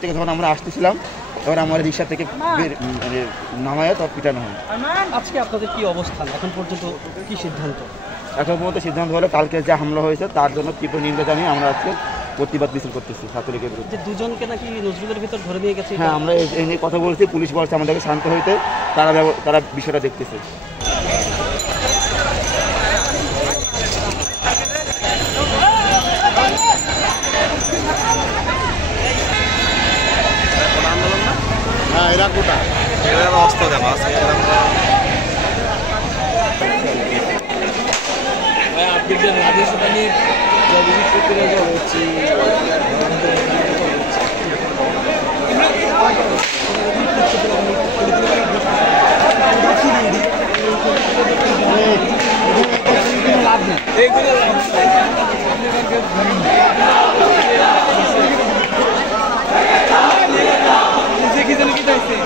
থেকে যখন আমরা আসতেছিলাম তখন আমার রিক্সা থেকে নামায় তো পিটানো হয়। আজকে আপনাদের কি অবস্থান, এখন পর্যন্ত কি সিদ্ধান্ত? এখন পর্যন্ত সিদ্ধান্ত হলো কালকে যে হামলা হয়েছে তার জন্য তীব্র নিন্দা জানিয়ে আমরা আজকে প্রতিবাদ মিছিল করতেছি ছাত্রলীগের বিরুদ্ধে। যে দুজনকে নাকি নজরুলের ভিতর ধরে নিয়ে গেছে, হ্যাঁ আমরা এই নিয়ে কথা বলছি, পুলিশ বলছে আমাদেরকে শান্ত হইতে, তারা বিষয়টা দেখতেছে। হ্যাঁ এরা কোটা এরা অবস্থা কেন আছে আপডেটের রাজস্থান নিয়ে বিশেষ ক্ষেত্রে হচ্ছে লাভ নেই কি জানি কি চাইছে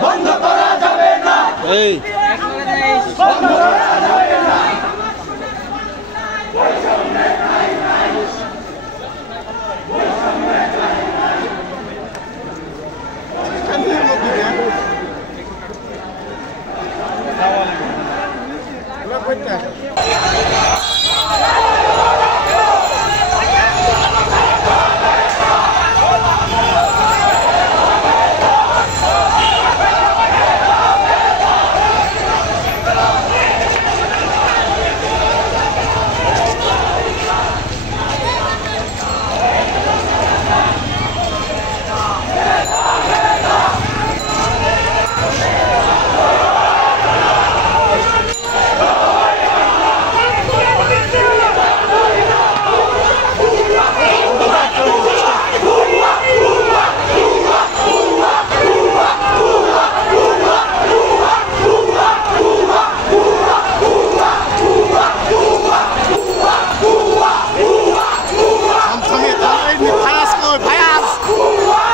বন্ধ করা যাবে না এই Feiers!